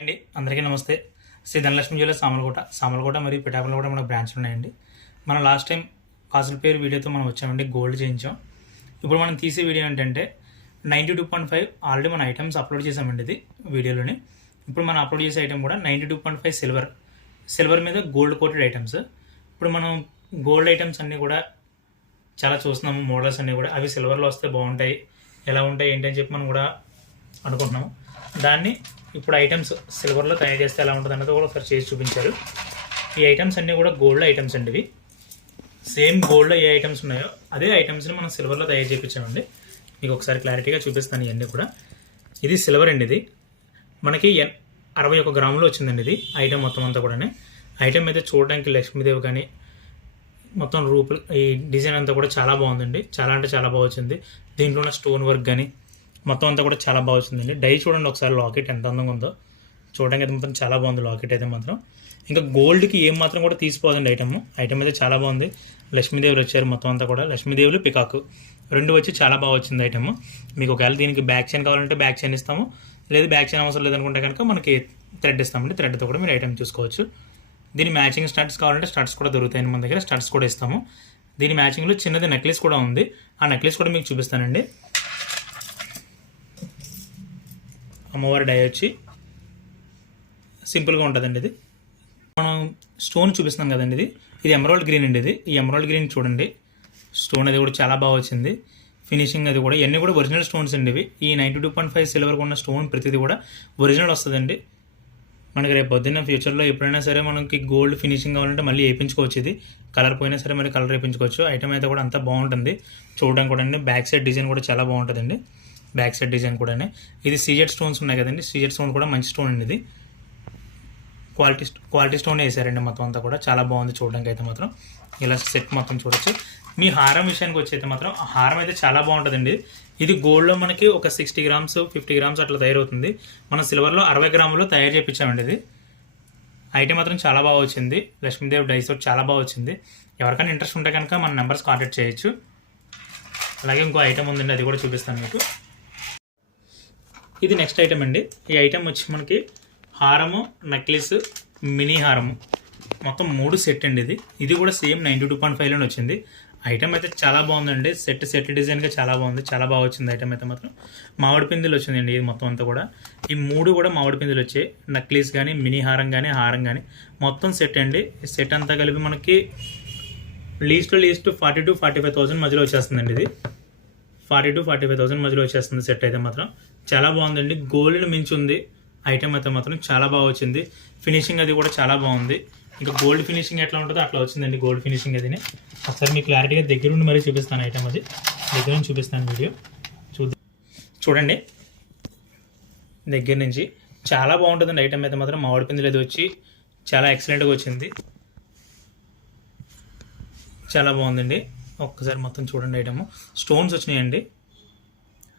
అండి. అందరికీ నమస్తే. శ్రీ ధనలక్ష్మి జ్యువెలర్స్ సామలకోట. సామలకోట మరియు పిఠాపురంలో కూడా మన బ్రాంచ్ ఉన్నాయండి. మనం లాస్ట్ టైం కాసుల పేరు వీడియోతో మనం వచ్చామండి గోల్డ్ చేయించాం. ఇప్పుడు మనం తీసే వీడియో ఏంటంటే ninety two point five already మన ఐటమ్స్ అప్లోడ్ చేసామండి ఇది వీడియోలోని. ఇప్పుడు మనం అప్లోడ్ చేసే ఐటమ్ కూడా ninety two point five silver. Silver మీద గోల్డ్ కోటెడ్ ఐటమ్స్. ఇప్పుడు మనం గోల్డ్ ఐటమ్స్ అన్నీ కూడా చాలా చూస్తున్నాము మోడల్స్ అన్నీ కూడా. అవి సిల్వర్లో వస్తే బాగుంటాయి ఎలా ఉంటాయి ఏంటి అని చెప్పి మనం కూడా అనుకుంటున్నాము. దాన్ని ఇప్పుడు ఐటమ్స్ సిల్వర్లో తయారు చేస్తే ఎలా ఉంటుంది అన్నది కూడా ఒకసారి చేసి చూపించారు. ఈ ఐటమ్స్ అన్నీ కూడా గోల్డ్ ఐటమ్స్ అండి ఇవి. సేమ్ గోల్డ్లో ఏ ఐటమ్స్ ఉన్నాయో అదే ఐటమ్స్ని మనం సిల్వర్లో తయారు చేయించామండి. మీకు ఒకసారి క్లారిటీగా చూపిస్తాను ఇవన్నీ కూడా. ఇది సిల్వర్ అండి ఇది. మనకి ఎన్ అరవై ఒక గ్రాములు వచ్చిందండి ఇది ఐటమ్ మొత్తం అంతా కూడా ఐటమ్ అయితే చూడడానికి లక్ష్మీదేవి కానీ మొత్తం రూపులు ఈ డిజైన్ అంతా కూడా చాలా బాగుందండి. చాలా అంటే చాలా బాగా వచ్చింది. దీంట్లో ఉన్న స్టోన్ వర్క్ కానీ మొత్తం అంతా కూడా చాలా బాగా వచ్చిందండి. డై చూడండి ఒకసారి లాకెట్ ఎంత అందంగా ఉందో. చూడడానికి అయితే మాత్రం చాలా బాగుంది లాకెట్ అయితే మాత్రం. ఇంకా గోల్డ్కి ఏం మాత్రం కూడా తీసిపోదండి ఐటమ్ ఐటమ్ అయితే చాలా బాగుంది. లక్ష్మీదేవులు వచ్చారు మొత్తం అంతా కూడా. లక్ష్మీదేవులు పికాకు రెండు వచ్చి చాలా బాగా వచ్చింది ఐటమ్ మీకు ఒకవేళ దీనికి బ్యాక్ చైన్ కావాలంటే బ్యాక్ చైన్ ఇస్తాము. లేదు బ్యాక్ చైన్ అవసరం లేదనుకుంటే కనుక మనకి థ్రెడ్ ఇస్తామండి. థ్రెడ్తో కూడా మీరు ఐటమ్ చూసుకోవచ్చు. దీని మ్యాచింగ్ స్టడ్స్ కావాలంటే స్టడ్స్ కూడా దొరుకుతాయి మన దగ్గర. స్టడ్స్ కూడా ఇస్తాము. దీని మ్యాచింగ్లో చిన్నది నెక్లెస్ కూడా ఉంది. ఆ నెక్లెస్ కూడా మీకు చూపిస్తానండి. అమ్మవారి డై వచ్చి సింపుల్గా ఉంటుందండి ఇది. మనం స్టోన్ చూపిస్తున్నాం కదండి ఇది. ఇది ఎమరాల్డ్ గ్రీన్ అండి ఇది. ఈ ఎమరాల్డ్ గ్రీన్ చూడండి. స్టోన్ అది కూడా చాలా బాగా వచ్చింది. ఫినిషింగ్ అది కూడా. ఇవన్నీ కూడా ఒరిజినల్ స్టోన్స్ అండి ఇవి. ఈ ninety two point five silver ఉన్న స్టోన్ ప్రతిదీ కూడా ఒరిజినల్ వస్తుందండి. మనకి రేపు పొద్దున్న ఫ్యూచర్లో ఎప్పుడైనా సరే మనకి గోల్డ్ ఫినిషింగ్ కావాలంటే మళ్ళీ వేయించుకోవచ్చు ఇది. కలర్ పోయినా సరే మళ్ళీ కలర్ వేయించుకోవచ్చు. ఐటమ్ అయితే కూడా అంతా బాగుంటుంది. చూడడానికి కూడా అండి. బ్యాక్ సైడ్ డిజైన్ కూడా చాలా బాగుంటుందండి. బ్యాక్ సైడ్ డిజైన్ కూడా ఇది సీజెడ్ స్టోన్స్ ఉన్నాయి కదండి. సీజెడ్ స్టోన్ కూడా మంచి స్టోన్ అండి ఇది. క్వాలిటీ క్వాలిటీ స్టోన్ వేసారండి మొత్తం అంతా కూడా. చాలా బాగుంది చూడడానికి అయితే మాత్రం. ఇలా సెట్ మొత్తం చూడొచ్చు. మీ హారం విషయానికి వచ్చి అయితే మాత్రం హారం అయితే చాలా బాగుంటుందండి. ఇది గోల్డ్లో మనకి ఒక సిక్స్టీ గ్రామ్స్ ఫిఫ్టీ గ్రామ్స్ అట్లా తయారవుతుంది. మనం సిల్వర్లో అరవై గ్రాములో తయారు చేయించామండి ఇది. ఐటమ్ మాత్రం చాలా బాగా వచ్చింది. లక్ష్మీదేవి డైస్ చాలా బాగా వచ్చింది. ఎవరికైనా ఇంట్రెస్ట్ ఉంటే కనుక మన నెంబర్స్ కాంటాక్ట్ చేయొచ్చు. అలాగే ఇంకో ఐటమ్ ఉందండి అది కూడా చూపిస్తాను మీకు. ఇది నెక్స్ట్ ఐటమ్ అండి. ఈ ఐటెం వచ్చి మనకి హారము నెక్లెస్ మినీ హారము. మొత్తం మూడు సెట్ అండి ఇది. ఇది కూడా సేమ్ నైంటీ టూ పాయింట్ ఫైవ్లోనే వచ్చింది. ఐటమ్ అయితే చాలా బాగుందండి. సెట్ సెట్ డిజైన్గా చాలా బాగుంది. చాలా బాగా వచ్చింది ఐటమ్ అయితే మాత్రం. మామిడి పిందులు వచ్చిందండి ఇది మొత్తం అంతా కూడా. ఈ మూడు కూడా మామిడి పిందులు వచ్చాయి. నక్లీస్ కానీ మినీ హారం కానీ హారం కానీ మొత్తం సెట్ అండి. ఈ సెట్ అంతా కలిపి మనకి least least forty to forty five thousand మధ్యలో వచ్చేస్తుందండి ఇది. Forty to forty five thousand మధ్యలో వచ్చేస్తుంది సెట్ అయితే మాత్రం. చాలా బాగుందండి. గోల్డ్ మించి ఉంది ఐటెం అయితే మాత్రం చాలా బాగా వచ్చింది. ఫినిషింగ్ అది కూడా చాలా బాగుంది. ఇంకా గోల్డ్ ఫినిషింగ్ ఎట్లా ఉంటుందో అట్లా వచ్చిందండి గోల్డ్ ఫినిషింగ్ అది ఒకసారి మీకు క్లారిటీగా దగ్గర నుండి మరీ చూపిస్తాను ఐటమ్ అది. దగ్గర నుంచి చూపిస్తాను వీడియో చూద్దాం. చూడండి. దగ్గర నుంచి చాలా బాగుంటుందండి ఐటమ్ అయితే మాత్రం. మామిడి పిందులు అది వచ్చి చాలా ఎక్సలెంట్గా వచ్చింది. చాలా బాగుందండి. ఒక్కసారి మొత్తం చూడండి ఐటమ్ స్టోన్స్ వచ్చినాయండి.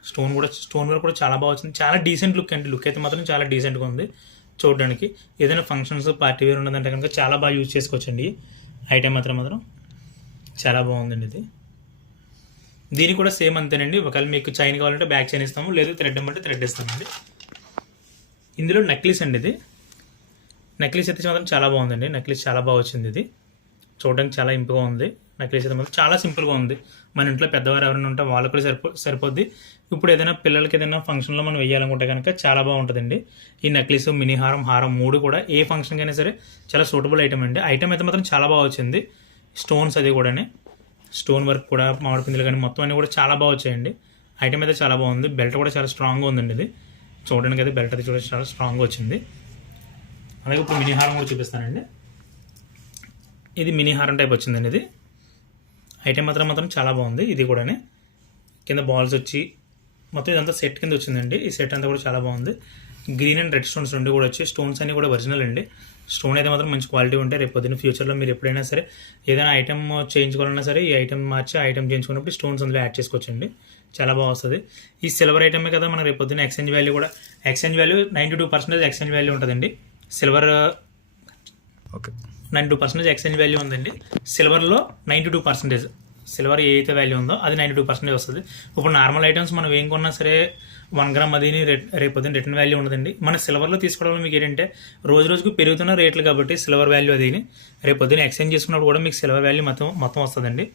స్టోన్ కూడా స్టోన్ వర్క్ కూడా చాలా బాగా వచ్చింది. చాలా డీసెంట్ లుక్ అండి. లుక్ అయితే మాత్రం చాలా డీసెంట్గా ఉంది చూడడానికి. ఏదైనా ఫంక్షన్స్ పార్టీ వేర్ ఉన్నదంటే కనుక చాలా బాగా యూజ్ చేసుకోవచ్చండి. ఐటెం మాత్రం మాత్రం చాలా బాగుందండి ఇది. దీనికి కూడా సేమ్ అంతేనండి. ఒకవేళ మీకు చైన్ కావాలంటే బ్యాక్ చైన్ ఇస్తాము లేదు థ్రెడ్ అంటే థ్రెడ్ ఇస్తామండి. ఇందులో నెక్లెస్ అండి ఇది. నెక్లెస్ అయితే మాత్రం చాలా బాగుందండి. నెక్లెస్ చాలా బాగా వచ్చింది ఇది. చూడడానికి చాలా ఇంపుగా ఉంది. నెక్లెస్ అయితే మాత్రం చాలా సింపుల్గా ఉంది. మన ఇంట్లో పెద్దవారు ఎవరైనా ఉంటే వాళ్ళకు కూడా సరిపో సరిపోద్ది. ఇప్పుడు ఏదైనా పిల్లలకి ఏదైనా ఫంక్షన్లో మనం వేయాలనుకుంటే కనుక చాలా బాగుంటుందండి. ఈ నెక్లెస్ మినీ హారం హారం మూడు కూడా ఏ ఫంక్షన్కి అయినా సరే చాలా సూటబుల్ ఐటమ్ అండి. ఐటమ్ అయితే మాత్రం చాలా బాగా వచ్చింది. స్టోన్స్ అది కూడానే. స్టోన్ వర్క్ కూడా మామిడి పిందులు కానీ మొత్తం అన్నీ కూడా చాలా బాగా వచ్చాయండి. ఐటమ్ అయితే చాలా బాగుంది. బెల్ట్ కూడా చాలా స్ట్రాంగ్గా ఉందండి ఇది. చూడడానికి అయితే బెల్ట్ అది చూడండి చాలా స్ట్రాంగ్గా వచ్చింది. అలాగే ఇప్పుడు మినీ హారం కూడా చూపిస్తానండి. ఇది మినీ హారం టైప్ వచ్చిందండి ఇది. ఐటమ్ మాత్రం మాత్రం చాలా బాగుంది. ఇది కూడానే. కింద బాల్స్ వచ్చి మొత్తం ఇదంతా సెట్ కింద వచ్చిందండి. ఈ సెట్ అంతా కూడా చాలా బాగుంది. గ్రీన్ అండ్ రెడ్ స్టోన్స్ రెండు కూడా వచ్చి స్టోన్స్ అన్ని కూడా ఒరిజినల్ అండి. స్టోన్ అయితే మాత్రం మంచి క్వాలిటీ ఉంటే రేపు పొద్దున్న ఫ్యూచర్లో మీరు ఎప్పుడైనా సరే ఏదైనా ఐటమ్ చేయించుకోవాలన్నా సరే ఈ ఐటమ్ మార్చి ఐటమ్ చేయించుకున్నప్పుడు స్టోన్స్ అందులో యాడ్ చేసుకోవచ్చండి. చాలా బాగా వస్తుంది. ఈ సిల్వర్ ఐటమే కదా మనకు రేపు పొద్దున్న ఎక్స్చేంజ్ వాల్యూ కూడా. Exchange value ninety two percentage exchange value ఉంటుందండి. Silver okay. Ninety two percentage exchange value ఉందండి. సిల్వర్లో నైంటీ టూ పర్సెంటేజ్ సిల్వర్ ఏ అయితే వాల్యూ ఉందో అది నైంటీ టూ పర్సెంటేజ్ వస్తుంది. ఇప్పుడు నార్మల్ ఐటమ్స్ మనం ఏం కొన్నా సరే వన్ గ్రామ్ అదిని రేపు రిటర్న్ వాల్యూ ఉండదండి మన సిల్వర్లో తీసుకోవడం వల్ల మీకు ఏంటంటే రోజు రోజుకు పెరుగుతున్న రేట్లు కాబట్టి సిల్వర్ వాల్యూ అది రేపు పొద్దున్న ఎక్స్చేంజ్ చేసుకున్నప్పుడు కూడా మీకు సిల్వర్ వాల్యూ మొత్తం మొత్తం వస్తుందండి.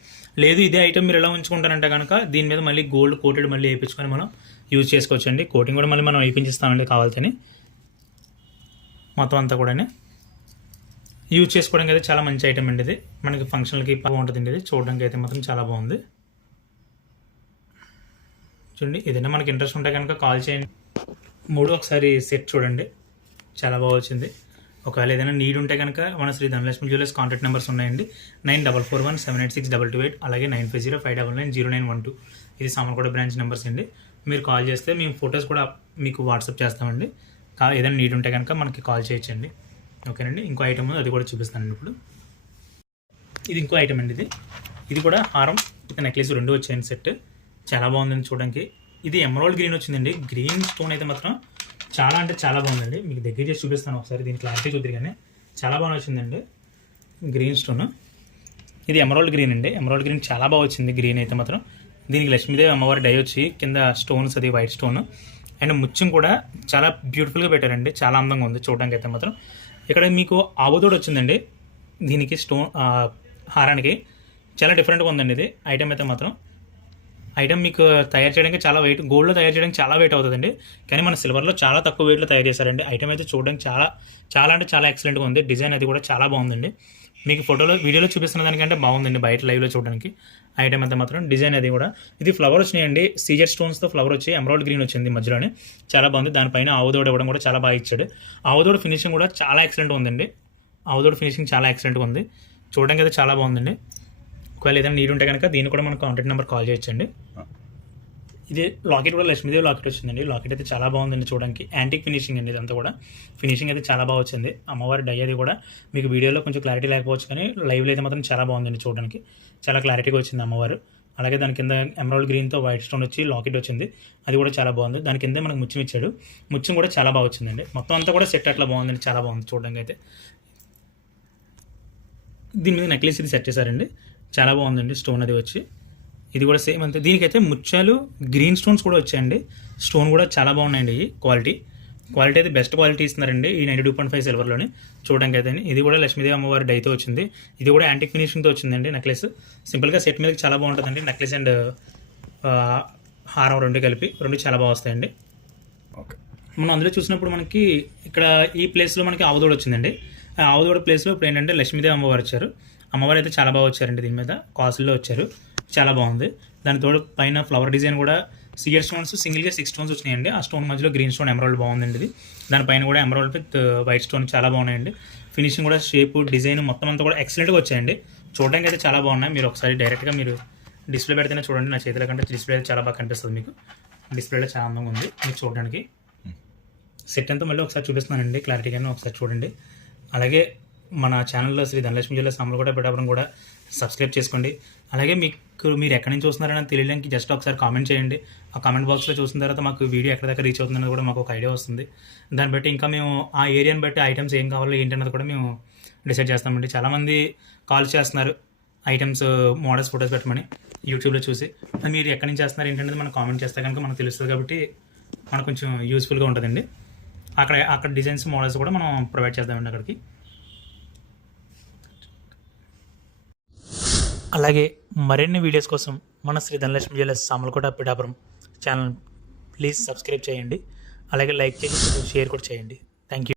లేదు ఇదే ఐటమ్ మీరు ఎలా ఉంచుకుంటారంటే కనుక దీని మీద మళ్ళీ గోల్డ్ కోటెడ్ మళ్ళీ వేయించుకొని మనం యూజ్ చేసుకోవచ్చండి. కోటింగ్ కూడా మళ్ళీ మనం వేయించిస్తామండి కావాలని మొత్తం అంతా కూడా యూజ్ చేసుకోవడానికి అయితే చాలా మంచి ఐటమ్ అండి ఇది. మనకి ఫంక్షన్లకి బాగుంటుందండి ఇది. చూడడానికి అయితే మాత్రం చాలా బాగుంది. చూడండి ఏదైనా మనకి ఇంట్రెస్ట్ ఉంటే కనుక కాల్ చేయండి. మూడు ఒకసారి సెట్ చూడండి. చాలా బాగా వచ్చింది. ఒకవేళ ఏదైనా నీడ్ ఉంటే కనుక మన Shri Dhanalakshmi jewellers contact numbers ఉన్నాయండి. Nine double four one seven eight six double two eight అలాగే nine five zero five double nine zero nine one two. ఇది సామర్కోట బ్రాంచ్ నెంబర్స్ అండి. మీరు కాల్ చేస్తే మేము ఫొటోస్ కూడా మీకు వాట్సాప్ చేస్తామండి. ఏదైనా నీడ్ ఉంటే కనుక మనకి కాల్ చేయొచ్చండి. ఓకేనండి. ఇంకో ఐటమ్ ఉంది అది కూడా చూపిస్తానండి ఇప్పుడు. ఇది ఇంకో ఐటమ్ అండి ఇది. ఇది కూడా హారం నెక్లెస్ రెండు వచ్చాయండి సెట్ చాలా బాగుందండి చూడడానికి. ఇది ఎమరాల్డ్ గ్రీన్ వచ్చిందండి. గ్రీన్ స్టోన్ అయితే మాత్రం చాలా అంటే చాలా బాగుందండి. మీకు దగ్గర చేసి చూపిస్తాను ఒకసారి దీని క్లారిటీ చూద్దరు కానీ. చాలా బాగా వచ్చిందండి. గ్రీన్ స్టోన్ ఇది ఎమరాల్డ్ గ్రీన్ అండి. ఎమరాల్డ్ గ్రీన్ చాలా బాగా వచ్చింది గ్రీన్ అయితే మాత్రం. దీనికి లక్ష్మీదేవి అమ్మవారి డై వచ్చి కింద స్టోన్స్ అది వైట్ స్టోన్ అండ్ ముత్యం కూడా చాలా బ్యూటిఫుల్గా పెట్టారండి. చాలా అందంగా ఉంది చూడడానికి అయితే మాత్రం. ఇక్కడ మీకు ఆవుతోడు వచ్చిందండి. దీనికి స్టోన్ హారానికి చాలా డిఫరెంట్గా ఉందండి ఇది. ఐటెం అయితే మాత్రం. ఐటమ్ మీకు తయారు చేయడానికి చాలా వెయిట్ గోల్డ్లో తయారు చేయడానికి చాలా వెయిట్ అవుతుందండి. కానీ మన సిల్వర్లో చాలా తక్కువ వెయిట్లో తయారు చేశారండి. ఐటెం అయితే చూడడానికి చాలా చాలా అంటే చాలా ఎక్సలెంట్గా ఉంది. డిజైన్ అది కూడా చాలా బాగుందండి. మీకు ఫోటోలో వీడియోలో చూపిస్తున్న దానికంటే బాగుందండి బయట లైవ్లో చూడడానికి. ఐటమ్ అంతా మాత్రం డిజైన్ అది కూడా. ఇది ఫ్లవర్ వచ్చినాయండి. సీజర్ స్టోన్స్తో ఫ్లవర్ వచ్చి ఎమరాల్డ్ గ్రీన్ వచ్చింది మధ్యలోనే. చాలా బాగుంది. దానిపైన ఆవుదోడ ఇవ్వడం కూడా చాలా బాగా ఇచ్చాడు. ఆవుదోడ ఫినిషింగ్ కూడా చాలా ఎక్సలెంట్ ఉందండి. ఆవుదోడ ఫినిషింగ్ చాలా ఎక్సలెంట్గా ఉంది. చూడడానికి అయితే చాలా బాగుందండి. ఒకవేళ ఏదైనా నీడ్ ఉంటే కనుక దీన్ని కూడా మన కాంటాక్ట్ నెంబర్ కాల్ చేయొచ్చండి. ఇది లాకెట్ కూడా లక్ష్మీదేవి లాకెట్ వచ్చిందండి. లాకెట్ అయితే చాలా బాగుందండి చూడడానికి. యాంటిక్ ఫినిషింగ్ అండి ఇదంతా కూడా. ఫినిషింగ్ అయితే చాలా బాగా వచ్చింది. అమ్మవారి డై అది కూడా. మీకు వీడియోలో కొంచెం క్లారిటీ లేకపోవచ్చు కానీ లైవ్లో అయితే మాత్రం చాలా బాగుందండి చూడడానికి. చాలా క్లారిటీగా వచ్చింది అమ్మవారు. అలాగే దాని కింద ఎమరాల్డ్ గ్రీన్తో వైట్ స్టోన్ వచ్చి లాకెట్ వచ్చింది. అది కూడా చాలా బాగుంది. దాని కింద మనకు ముత్యం ఇచ్చాడు. ముత్యం కూడా చాలా బాగా వచ్చిందండి. మొత్తం అంతా కూడా సెట్ అట్లా బాగుందండి. చాలా బాగుంది చూడడానికి అయితే. దీని మీద నెక్లెస్ ఇది సెట్ చేశారండి. చాలా బాగుందండి స్టోన్ అది వచ్చి. ఇది కూడా సేమ్ అంతే. దీనికైతే ముత్యాలు గ్రీన్ స్టోన్స్ కూడా వచ్చాయండి. స్టోన్ కూడా చాలా బాగున్నాయండి ఇవి క్వాలిటీ. క్వాలిటీ అయితే బెస్ట్ క్వాలిటీ ఇస్తున్నారండి ఈ నైంటీ టూ పాయింట్ ఫైవ్ సిల్వర్లోని. చూడడానికి అయితే ఇది కూడా లక్ష్మీదేవి అమ్మవారి డైతో వచ్చింది. ఇది కూడా యాంటిక్ ఫినిషింగ్తో వచ్చిందండి నెక్లెస్. సింపుల్గా సెట్ మీదకి చాలా బాగుంటుందండి. నెక్లెస్ అండ్ హారం రెండు కలిపి రెండు చాలా బాగా వస్తాయండి. ఓకే. మనం అందులో చూసినప్పుడు మనకి ఇక్కడ ఈ ప్లేస్లో మనకి ఆవుదోడ వచ్చిందండి. ఆవుదోడ ప్లేస్లో ఇప్పుడు ఏంటంటే లక్ష్మీదేవి అమ్మవారు వచ్చారు. అమ్మవారు అయితే చాలా బాగా వచ్చారండి దీని మీద. కాసుల్లో వచ్చారు. చాలా బాగుంది. దాని తోడు పైన ఫ్లవర్ డిజైన్ కూడా సియర్ స్టోన్స్ సింగిల్గా సిక్స్ స్టోన్స్ వచ్చినాయండి. ఆ స్టోన్ మధ్యలో గ్రీన్ స్టోన్ ఎమరాల్డ్ బాగుందండి. ఇది దానిపైన కూడా ఎమరాల్డ్ విత్ వైట్ స్టోన్ చాలా బాగున్నాయండి. ఫినిషింగ్ కూడా షేప్ డిజైన్ మొత్తం అంతా కూడా ఎక్సలెంట్గా వచ్చాయండి. చూడడానికి అయితే చాలా బాగున్నాయి. మీరు ఒకసారి డైరెక్ట్గా మీరు డిస్ప్లే పెడితేనే చూడండి. నా చేతిలో కంటే డిస్ప్లే చాలా బాగా కనిపిస్తుంది మీకు. డిస్ప్లేలో చాలా అందంగా ఉంది. మీకు చూడడానికి. సెట్ అంతా మళ్ళీ ఒకసారి చూపిస్తున్నానండి. క్లారిటీగానే ఒకసారి చూడండి. అలాగే మన ఛానల్లో శ్రీ ధనలక్ష్మి జిల్లా సాములు కూడా పెట్టడం కూడా సబ్స్క్రైబ్ చేసుకోండి. అలాగే మీకు మీరు ఎక్కడి నుంచి చూస్తున్నారని తెలియడానికి జస్ట్ ఒకసారి కామెంట్ చేయండి. ఆ కామెంట్ బాక్స్లో చూసిన తర్వాత మాకు వీడియో ఎక్కడ దాకా రీచ్ అవుతుందని కూడా మాకు ఒక ఐడియా వస్తుంది. దాన్ని బట్టి ఇంకా మేము ఆ ఏరియాని బట్టి ఐటమ్స్ ఏం కావాలో ఏంటన్నది కూడా మేము డిసైడ్ చేస్తామండి. చాలామంది కాల్ చేస్తున్నారు ఐటమ్స్ మోడల్స్ ఫొటోస్ పెట్టమని యూట్యూబ్లో చూసి. మీరు ఎక్కడి నుంచి చేస్తున్నారు ఏంటనేది మనం కామెంట్ చేస్తే కనుక మనకు తెలుస్తుంది కాబట్టి మనకు కొంచెం యూస్ఫుల్గా ఉంటుందండి. అక్కడ అక్కడ డిజైన్స్ మోడల్స్ కూడా మనం ప్రొవైడ్ చేద్దామండి అక్కడికి. అలాగే మరిన్ని వీడియోస్ కోసం మన Shri Dhanalakshmi jewellers Samalkota Pithapuram channel please subscribe చేయండి. అలాగే లైక్ చేసి షేర్ కూడా చేయండి. Thank you